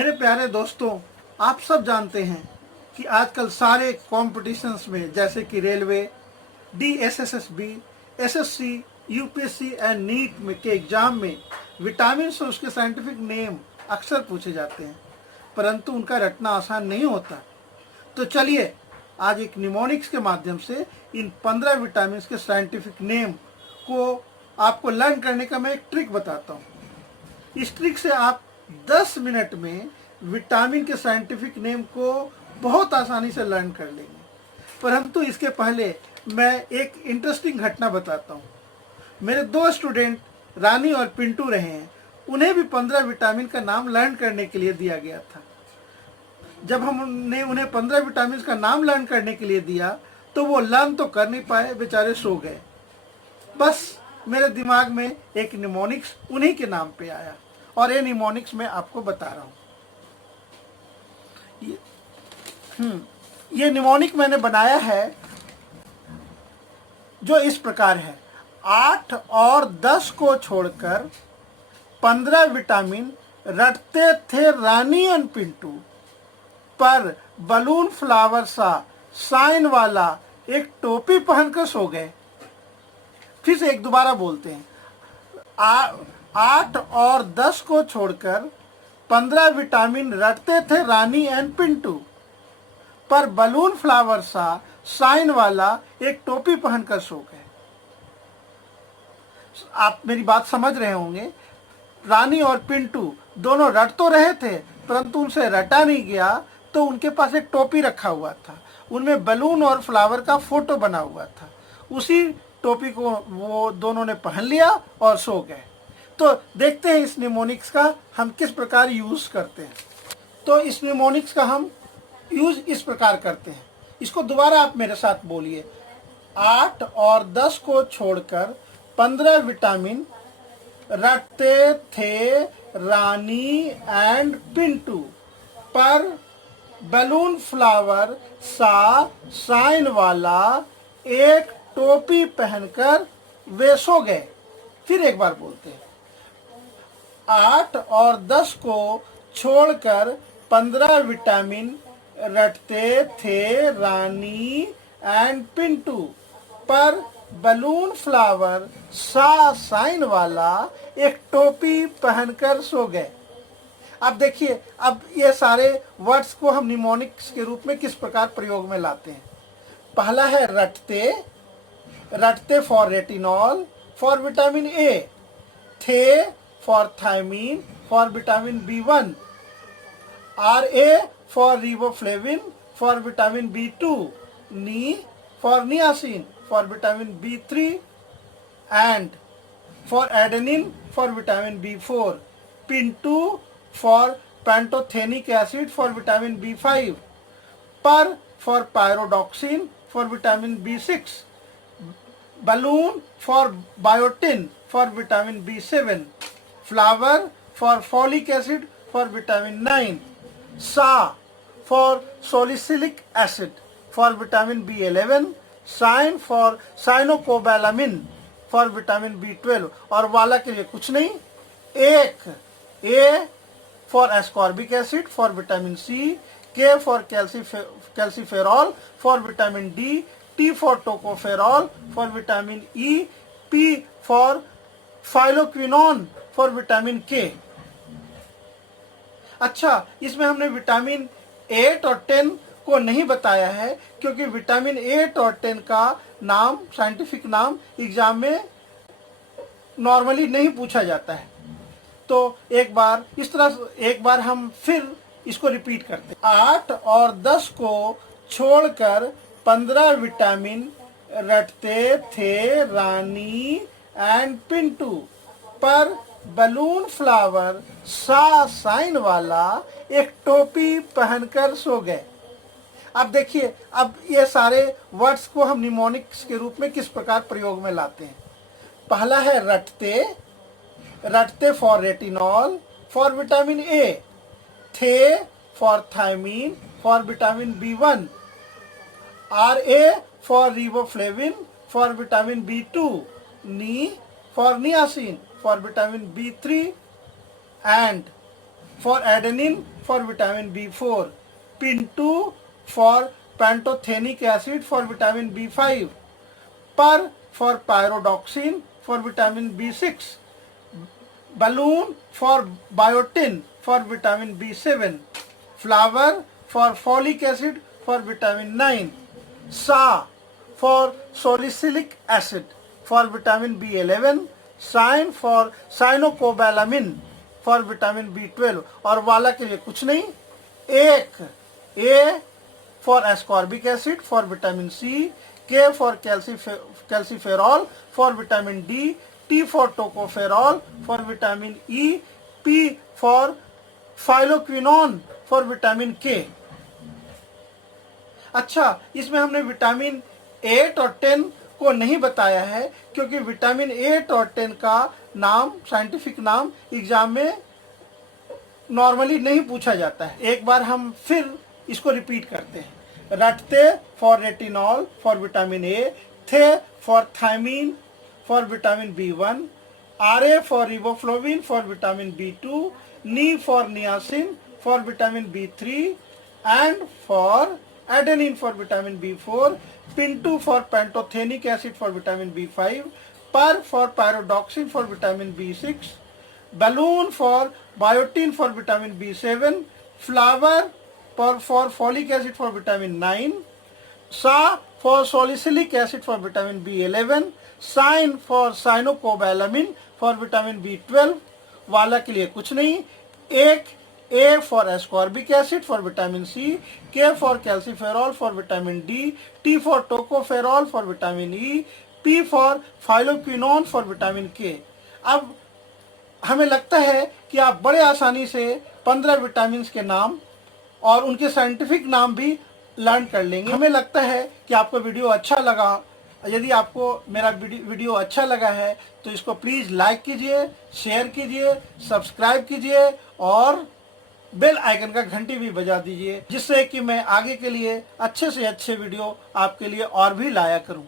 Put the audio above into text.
मेरे प्यारे दोस्तों, आप सब जानते हैं कि आजकल सारे कॉम्पिटिशन्स में जैसे कि railway, DSSSB, SSC, UPSC and NEET में के एग्जाम में विटामिन और उसके साइंटिफिक नेम अक्सर पूछे जाते हैं, परंतु उनका रटना आसान नहीं होता। तो चलिए आज एक निमोनिक्स के माध्यम से इन 15 विटामिन के साइंटिफिक नेम को आपको लर्न करने का मैं एक ट्रिक बताता हूँ। इस ट्रिक से आप 10 मिनट में विटामिन के साइंटिफिक नेम को बहुत आसानी से लर्न कर लेंगे। परंतु इसके पहले मैं एक इंटरेस्टिंग घटना बताता हूँ। मेरे 2 स्टूडेंट रानी और पिंटू रहे हैं। उन्हें भी 15 विटामिन का नाम लर्न करने के लिए दिया गया था। जब हमने उन्हें 15 विटामिन का नाम लर्न करने के लिए दिया तो वो लर्न तो कर नहीं पाए, बेचारे सो गए। बस मेरे दिमाग में एक निमोनिक्स उन्हीं के नाम पे आया और ये निमोनिक्स मैं आपको बता रहा हूँ। ये निमोनिक मैंने बनाया है जो इस प्रकार है। 8 और 10 को छोड़कर 15 विटामिन रटते थे रानी और पिंटू, पर बलून फ्लावर सा साइन वाला एक टोपी पहनकर सो गए। फिर से एक दोबारा बोलते हैं। 8 और 10 को छोड़कर 15 विटामिन रटते थे रानी एंड पिंटू, पर बलून फ्लावर सा साइन वाला एक टोपी पहनकर सो गए। आप मेरी बात समझ रहे होंगे। रानी और पिंटू दोनों रट तो रहे थे, परंतु उनसे रटा नहीं गया, तो उनके पास एक टोपी रखा हुआ था, उनमें बलून और फ्लावर का फोटो बना हुआ था। उसी टोपी को वो दोनों ने पहन लिया और सो गए। तो देखते हैं इस निमोनिक्स का हम किस प्रकार यूज करते हैं। तो इस निमोनिक्स का हम यूज इस प्रकार करते हैं। इसको दोबारा आप मेरे साथ बोलिए। 8 और 10 को छोड़कर 15 विटामिन रटते थे रानी एंड पिंटू, पर बलून फ्लावर सा साइन वाला एक टोपी पहनकर वे सो गए। फिर एक बार बोलते हैं। 8 और 10 को छोड़कर 15 विटामिन रटते थे रानी एंड पिंटू, पर बलून फ्लावर सा साइन वाला एक टोपी पहनकर सो गए। अब देखिए, अब ये सारे वर्ड्स को हम निमोनिक्स के रूप में किस प्रकार प्रयोग में लाते हैं। पहला है रटते। रटते for retinol for vitamin A, थे for thiamine for vitamin B1, RA for riboflavin for vitamin B2, नी for niacin for vitamin B3 and for adenine for vitamin B4, Pintu for pantothenic acid for vitamin B5, पर for pyridoxine for vitamin B6, balloon for biotin for vitamin B7, flower for folic acid for vitamin 9, सा for salicylic acid for vitamin B11, sign for cyanocobalamin for vitamin B12, और वाला के लिए कुछ नहीं। एक A for ascorbic acid for vitamin C, के for calciferol for vitamin D, T for tocopherol for vitamin E, P for phylloquinone for vitamin K। अच्छा, इसमें हमने विटामिन 8 और 10 को नहीं बताया है, क्योंकि विटामिन 8 और 10 का नाम, साइंटिफिक नाम एग्जाम में नॉर्मली नहीं पूछा जाता है। तो एक बार इस तरह एक बार हम फिर इसको रिपीट करते हैं। 8 और 10 को छोड़कर 15 विटामिन रटते थे रानी एंड पिंटू, पर बलून फ्लावर सा साइन वाला एक टोपी पहनकर सो गए। अब देखिए, अब ये सारे वर्ड्स को हम निमोनिक्स के रूप में किस प्रकार प्रयोग में लाते हैं। पहला है रटते। रटते for retinol for vitamin A, थे for thiamine for vitamin B1, RA for riboflavin for vitamin B2, नी for niacin for vitamin B3 and for adenine for vitamin B4, PIN2 for pantothenic acid for vitamin B5, Per for pyridoxine for vitamin B6, Balloon for biotin for vitamin B7, Flower for folic acid for vitamin 9, Sa for salicylic acid for vitamin B11, Cyan for cyanocobalamin for vitamin B12 और वाला के लिए कुछ नहीं, एक A for ascorbic acid for vitamin C, K for calciferol for vitamin D, T for tocopherol for vitamin E, P for phylloquinone for vitamin K। अच्छा, इसमें हमने विटामिन 8 और 10 को नहीं बताया है क्योंकि विटामिन 8 और 10 का नाम, साइंटिफिक नाम एग्जाम में नॉर्मली नहीं पूछा जाता है। एक बार हम फिर इसको रिपीट करते हैं। रटते for retinol for vitamin A, थे for thiamine for vitamin B1, RA for riboflavin for vitamin B2, नी for niacin for vitamin B3 and for adenine for vitamin B4, PIN2 for pantothenic acid for vitamin B5, Per for pyridoxine for vitamin B6, Balloon for biotin for vitamin B7, Flower for folic acid for vitamin 9, Sa for salicylic acid for vitamin B11, Cyan for cyanocobalamin for vitamin B12, वाला के लिए कुछ नहीं, एक A for ascorbic acid for vitamin C, K for calciferol for vitamin D, T for tocopherol for vitamin E, P for phylloquinone for vitamin K। अब हमें लगता है कि आप बड़े आसानी से 15 विटामिन के नाम और उनके साइंटिफिक नाम भी लर्न कर लेंगे। हमें लगता है कि आपको वीडियो अच्छा लगा। यदि आपको मेरा वीडियो अच्छा लगा है तो इसको प्लीज़ लाइक कीजिए, शेयर कीजिए, सब्सक्राइब कीजिए और बेल आइकन का घंटी भी बजा दीजिए, जिससे कि मैं आगे के लिए अच्छे से अच्छे वीडियो आपके लिए और भी लाया करूं।